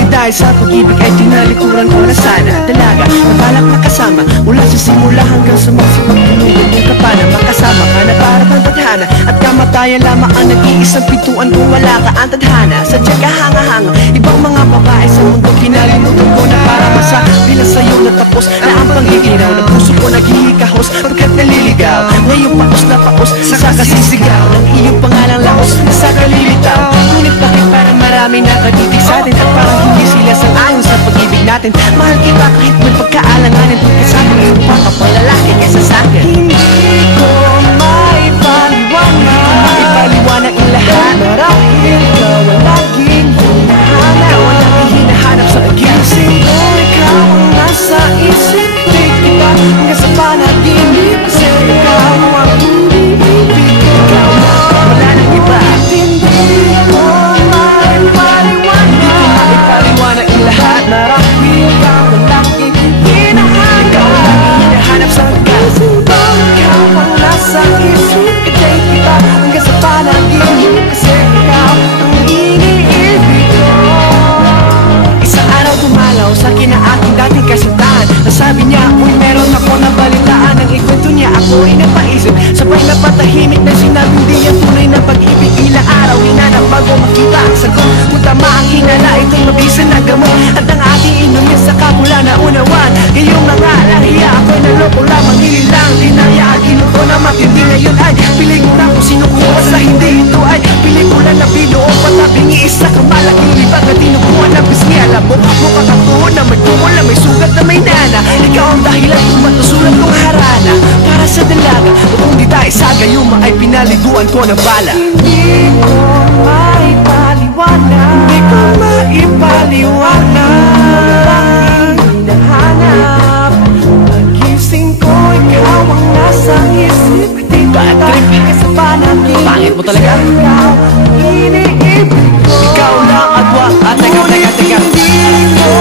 di dahil sa pag-ibig ay tinalikuran ko na sana dalaga, nabalak na kasama mula sa simula hanggang sa magsipagtulungan kung ka pa na makasama ka na para bang tadhana at kamatayan lamang ang nag-iisang pintuan kung wala ka ang tadhana. Sadya kahanga-hanga ibang mga babae sa mundo kinalimutan ko na para masa bilang sa'yo natapos na ang pangiginaw na puso ko naghihikahos pagkat naliligaw. Ngayon paos na paos sa kasisigaw ng iyong pangalang laos sa kalilitaw. Ngunit bakit parang marami nakatitig sa atin at parang hindi sila sang-ayon sa pag-ibig natin. Mahal kita kahit may pagkaalanganin tungkol sa akin ito pa kapang lalaki kaysa sa'kin. Hindi ko maipaliwanag ang lahat. Marahil ikaw ang laging hinahanap. Ikaw ang laging hinahanap sa gising ko. Ikaw ang nasa isip kita hanggang sa panaginip. Kasi ikaw ang iniibig ko. Ikaw na wala nang iba. Hindi ko maipaliwanag ang lahat. Marahil ikaw ang laging hinahanap. Ikaw ang laging hinahanap sa gising ko. Ikaw ang nasa isip kita hanggang sa panaginip. Kasi ikaw ang iniibig ko. Isang araw dumalaw sa akin na aking dating kasintahan. Nasabi niya, uy meron ako na balitaan. Ang ikwento niya ako ay napaisip, sabay napatahimik na sinabing di ang tunay na pag-ibig. Ilang araw hinanap bago makita ang sagot. Kung tama ang hinala itong mabisa na gamot at ang ating inumin sa kapula na unawan. Ngayong mga lahiya ako'y naloko lamang nililang dinaya at kinuto na matindi. Ngayon ay pelikula kung sino ko sa hindi ito ay pelikula na binuo patabing iisa kang malaking libag na tinukuha na bisni. Alam mo, mukha katuon na may tungol na may sugat na may nana. Ikaw ang dahilan kung matusulat ng harana para sa dalaga o kung di tayo sa gayuma ay pinaliguan ko ng bala. Hindi ko maipaliwanag, hindi ko maipaliwanag. Hinahanap pagising ko, ikaw ang nasa isip. Bad trip sa panaginip. Pangit mo talaga. Ikaw iniibig ko. Ikaw lang at wak. Teka. Hindi ko